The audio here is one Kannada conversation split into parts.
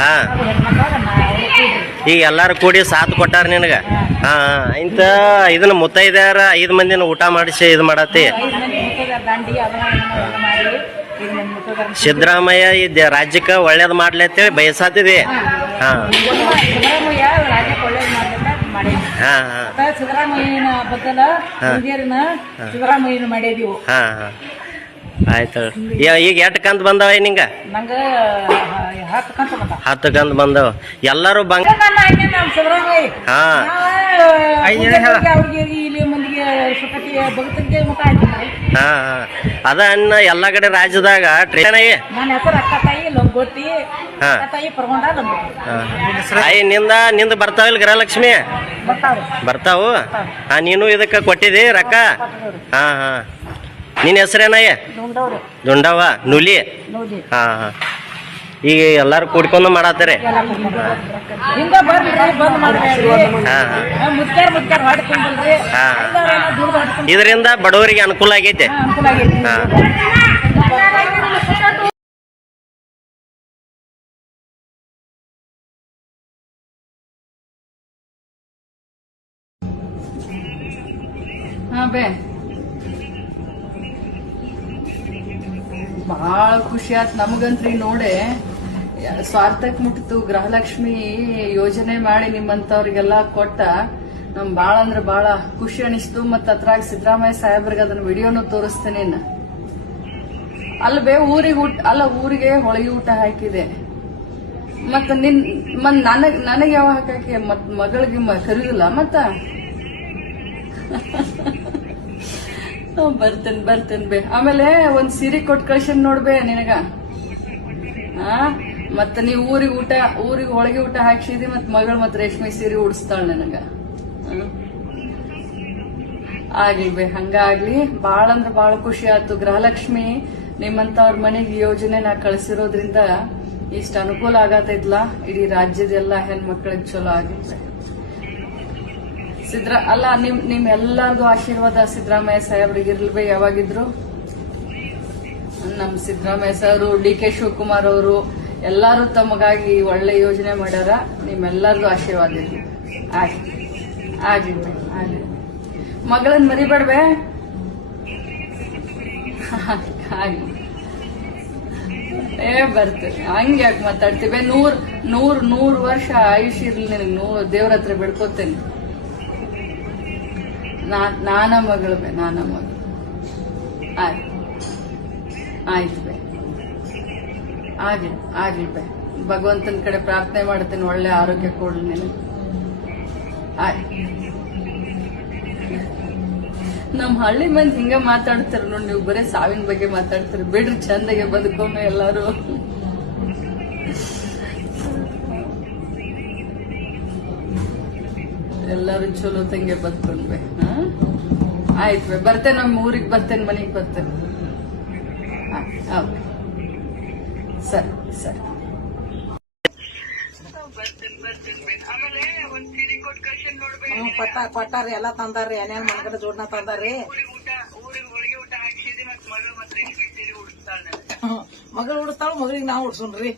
ಹಾ ಈಗ ಎಲ್ಲಾರು ಕೂಡಿ ಸಾಥ್ ಕೊಟ್ಟಾರ ನಿನಗ. ಹಾ ಇಂತ ಇದನ್ನ ಮುತ್ತೈದ್ಯಾರ 5 ಮಂದಿನ ಊಟ ಮಾಡಿಸಿ ಇದು ಮಾಡತ್ತಿ. ಸಿದ್ದರಾಮಯ್ಯ ಈ ರಾಜ್ಯಕ್ಕೆ ಒಳ್ಳೇದ್ ಮಾಡ್ಲಿ ಅಂತೇಳಿ ಬಯಸಾತಿದೆ. ಹಾ ಹಾ ಹಾ ಸಿದ್ದರಾಮಯ್ಯನ ಬದಲ ಸಿದ್ದರಾಮಯ್ಯನ ಮಾಡಿದೀವಿ. ಹಾ ಹಾ ಆಯ್ತು. ಈಗ ಎಷ್ಟು ಕಂತು ಬಂದವ ನಿಂಗ? ನಂಗ 10 ಕಂತು ಬಂದ. 10 ಕಂತು ಬಂದವ. ಎಲ್ಲರೂ ಬಂಗ. ಹಾ ಹಾ ಅದ ಅನ್ನ ಎಲ್ಲಾ ಕಡೆ ರಾಜ್ಯದಾಗ ಟ್ರೈನ್. ನನ್ನ ಹೆಸರು ಅಕ್ಕತಾಯಿ ಲಂಗೋಟಿ. ನಿಂದ ಬರ್ತಾವಿಲ್ಲ ಗೃಹಲಕ್ಷ್ಮಿ? ಬರ್ತಾವು. ಹಾ ನೀನು ಇದಕ್ಕ ಕೊಟ್ಟಿದಿ ರೊಕ್ಕ? ಹಾ ಹಾ ನಿನ್ನ ಹೆಸರೇನಯ್ಯ? ದುಂಡವ ನುಲಿ. ಹಾ ಹಾ ಈಗ ಎಲ್ಲಾರು ಕೂಡ್ಕೊಂಡು ಮಾಡತ್ತಾರೆ. ಇದರಿಂದ ಬಡವರಿಗೆ ಅನುಕೂಲ ಆಗೈತೆ. ಹಾ ಬಹಳ ಖುಷಿ ಆಯ್ತು ನಮಗಂತ್ರಿ ನೋಡೆ. ಸ್ವಾರ್ಥಕ್ಕೆ ಮುಟ್ಟಿತು. ಗೃಹಲಕ್ಷ್ಮಿ ಯೋಜನೆ ಮಾಡಿ ನಿಮ್ಮಂತವ್ರಿಗೆಲ್ಲ ಕೊಟ್ಟ ನಮ್ ಬಾಳ ಅಂದ್ರೆ ಬಾಳ ಖುಷಿ ಅನಿಸ್ತು. ಮತ್ತ ಅದ್ರಾಗ ಸಿದ್ದರಾಮಯ್ಯ ಸಾಹೇಬ್ರಿಗೆ ಅದನ್ನ ವಿಡಿಯೋನು ತೋರಿಸ್ತೇನೆ. ಅಲ್ವೇ ಊರಿಗೆ ಹೊಳಗಿ ಊಟ ಹಾಕಿದೆ. ಮತ್ತ ನನಗೆ ಯಾವ ಹಾಕಿ ಮತ್ ಮಗಳಿಗೆ ಕರೀದಿಲ್ಲ ಮತ್ತ ಬರ್ತೇನೆ ಬೇ. ಆಮೇಲೆ ಒಂದ್ ಸೀರೆ ಕೊಟ್ಟು ಕಳ್ಸನ್ ನೋಡ್ಬೇ ನಿನಗ. ಮತ್ತ ನೀ ಊರಿಗೆ ಹೊಳಗೆ ಊಟ ಹಾಕ್ಸಿದಿ. ಮತ್ ಮಗಳು ಮತ್ ರೇಷ್ಮೆ ಸೀರೆ ಉಡಿಸ್ತಾಳ ನನಗ. ಆಗ್ಲಿ ಬೇ, ಹಂಗಾಗ್ಲಿ. ಬಾಳ ಅಂದ್ರ ಬಾಳ ಖುಷಿ ಆಯ್ತು. ಗೃಹಲಕ್ಷ್ಮಿ ನಿಮ್ಮಂತವ್ರ ಮನೆಗೆ ಯೋಜನೆ ನಾ ಕಳಿಸಿರೋದ್ರಿಂದ ಇಷ್ಟ ಅನುಕೂಲ ಆಗತೈತ್ಲ. ಇಡೀ ರಾಜ್ಯದೆಲ್ಲ ಹೆಣ್ಮಕ್ಳಿಗೆ ಚಲೋ ಆಗಿತ್ತು. ಅಲ್ಲ ನಿಮ್ ಎಲ್ಲಾರ್ದು ಆಶೀರ್ವಾದ ಸಿದ್ದರಾಮಯ್ಯ ಸಾಹೇಬ್ರಿಗೆ ಇರ್ಲ್ಬೇ ಯಾವಾಗಿದ್ರು. ನಮ್ ಸಿದ್ದರಾಮಯ್ಯ ಸಾಹೇಬ್ರು, DK ಶಿವಕುಮಾರ್ ಅವರು ಎಲ್ಲಾರು ತಮಗಾಗಿ ಒಳ್ಳೆ ಯೋಜನೆ ಮಾಡ್ಯಾರ. ನಿಮ್ಮೆಲ್ಲರದು ಆಶೀರ್ವಾದ ಇರ್ಲಿ. ಆಗ್ಲಿ ಮಗಳನ್ ಮರಿಬೇಡ್ಬೇ. ಆಗ್ಲಿ ಬರ್ತೇವೆ. ಹಂಗ್ಯಾಕೆ ಮಾತಾಡ್ತೀವಿ? 100 ವರ್ಷ ಆಯುಷ್ ಇರ್ಲಿ ನಿನಗೆ. ದೇವ್ರ ಹತ್ರ ಬಿಡ್ಕೋತೇನೆ. ನಾನ ಮಗಳು ಬೇ, ನಾನ ಮಗಳು. ಆಯ್ತು ಬೇ, ಆಗ್ಲಿ ಬೇ. ಭಗವಂತನ ಕಡೆ ಪ್ರಾರ್ಥನೆ ಮಾಡ್ತೇನೆ ಒಳ್ಳೆ ಆರೋಗ್ಯ ಕೊಡ್ಲಿ ನೀನು. ನಮ್ ಹಳ್ಳಿ ಮಂದಿ ಹಿಂಗ ಮಾತಾಡ್ತಾರ ನೋಡಿ. ನೀವು ಬರೀ ಸಾವಿನ ಬಗ್ಗೆ ಮಾತಾಡ್ತೀರಿ. ಬಿಡ್ರಿ, ಚಂದಗೆ ಬದುಕೋಣ ಎಲ್ಲಾರು. ಎಲ್ಲಾರು ಚಲೋ ತಂಗೆ ಬದುಕೊಂಡ್ಬೆ. ಆಯ್ತು ಬೇ, ಬರ್ತೇನೆ. ನಮ್ಮ ಊರಿಗೆ ಬರ್ತೇನೆ, ಮನೆಗೆ ಬರ್ತೇನೆ. ಸರಿ ಸರಿ. ಕೊಟ್ಟಾರಿ ಎಲ್ಲ ತಂದಾರ್ರಿ. ಏನೇನ್ ಮನಗಡೆ ಜೋಡ್ನ ತಂದಾರ್ರಿ. ಮಗಳು ಉಡಿಸ್ತಾಳ, ಮಗಳಿಗೆ ನಾವು ಉಡ್ಸೋಣ್ರಿ.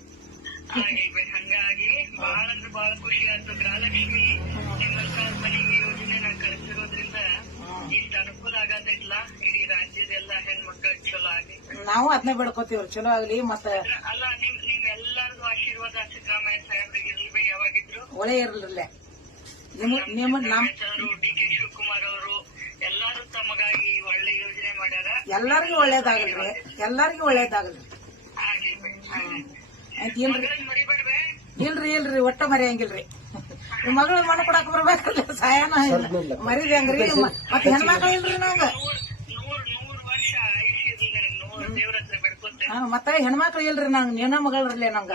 ಹಂಗಾಗಿ ಬಹಳ ಅಂದ್ರೆ ಬಹಳ ಖುಷಿ ಆಯ್ತು. ಗೃಹಲಕ್ಷ್ಮಿ ಮನೆಗೆ ಯೋಜನೆ ನಾ ಕಳಿಸಿರೋದ್ರಿಂದ ಇಷ್ಟ ಅನುಕೂಲ ಆಗತೈತ್ಲ. ಇಡೀ ರಾಜ್ಯದೆಲ್ಲ ಹೆಣ್ಮಕ್ಳಿಗೆ ಚಲೋ ಆಗೈತೆ. ನಾವು ಅದನ್ನೇ ಬೇಡ್ಕೋತೀವ್ರಿ, ಚಲೋ ಆಗ್ಲಿ. ಮತ್ತೆ ಅಲ್ಲ ನಿಮ್ ಎಲ್ಲಾರ್ದು ಆಶೀರ್ವಾದ ಸಿದ್ದರಾಮಯ್ಯ ಸಾಹೇಬ್ರಿಗೆ ಇರ್ಲಿ ಯಾವಾಗಿದ್ರು. ಒಳ್ಳೆ ಇರ್ಲಿಲ್ಲ. DK ಶಿವಕುಮಾರ್ ಅವರು ಎಲ್ಲಾರು ತಮಗಾಗಿ ಒಳ್ಳೆ ಯೋಜನೆ ಮಾಡ್ಯಾರ. ಎಲ್ಲಾರ್ಗು ಒಳ್ಳೇದಾಗಲ್ರಿ, ಎಲ್ಲಾರ್ಗು ಒಳ್ಳೇದಾಗಲ್ರಿ. ಇಲ್ರಿ ಒಟ್ಟ ಮರಿಯಂಗಿಲ್ರಿ. ನಿಮ್ ಮಗಳು ಮನ ಕೊಡಾಕ ಬರ್ಬೇಕಲ್ರಿ. ಸಾಯನ ಮರಿದ ಹೆಂಗ್ರಿ? ಮತ್ ಹೆಣ್ಮಕ್ಳು ಇಲ್ರಿ ನಂಗ. ಮತ್ತ ಹೆಣ್ಮಕ್ಳು ಇಲ್ರಿ ನಂಗ. ನೇನ ಮಗಳಿರ್ಲಿ ನಂಗ.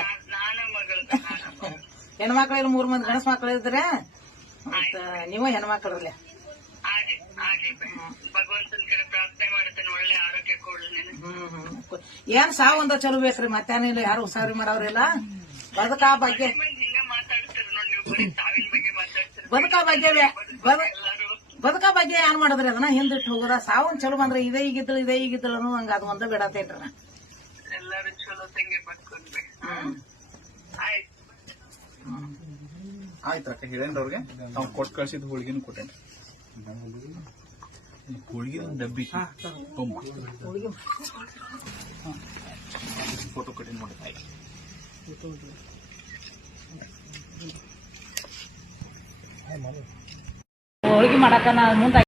ಹೆಣ್ಮಕ್ಳು 3 ಮಂದಿ ಗಣಸ್ ಮಕ್ಳು ಇದ್ರೆ ಮತ್ತ ನೀವ ಹೆಣ್ಮಕ್ಳಿರ್ಲಿ. ಭಗವಂತನ ಕಡೆ ಪ್ರಾರ್ಥನೆ ಮಾಡ್ತೇನೆ ಒಳ್ಳೆ ಆರೋಗ್ಯ ಕೊಡ್ಲಿ. ಏನ್ ಸಾವು ಒಂದ ಚಲೋ ಬೇಕ್ರಿ. ಮತ್ತೇನಿಲ್ಲ, ಯಾರು ಉಸಾರಿ ಮಾಡೋರಿಲ್ಲ. ಬದುಕಾ ಬಗ್ಗೆ ಬದುಕಾ ಬಗ್ಗೆ ಏನ್ ಮಾಡಿದ್ರಿ? ಅದನ್ನ ಹಿಂದಿಟ್ಟು ಹೋಗೋದ. ಸಾವನ್ ಚಲೋ ಬಂದ್ರೆ ಇದೇ ಈಗಿದ್ದಳು ಅನ್ನೋ ಹಂಗ ಅದು ಒಂದ ಬಿಡತೇನ್ರಿ. ಎಲ್ಲಾರು ಚಲೋ ತಂಗೆ ಬದ್ಕೊಂಡ್ರಿ. ಆಯ್ತು. ಆಯ್ತಕ್ಕ ಹೇಳೇನ್ರಿ ಅವ್ರಿಗೆ ನಾವು ಕೊಟ್ಟು ಕಳ್ಸಿದ್ ಹೋಳಿಗೆನೂ ಕೊಟ್ಟೇನ್ರಿ ಹೋಳಿಗೆ ಒಂದು ಡಬ್ಬಿ ಫೋಟೋ ಕಟ್ಟಿಂಗ್ ನೋಡಿ ಹೋಳಿಗೆ ಮಾಡಾಕ ನಾ ಮುಂದೆ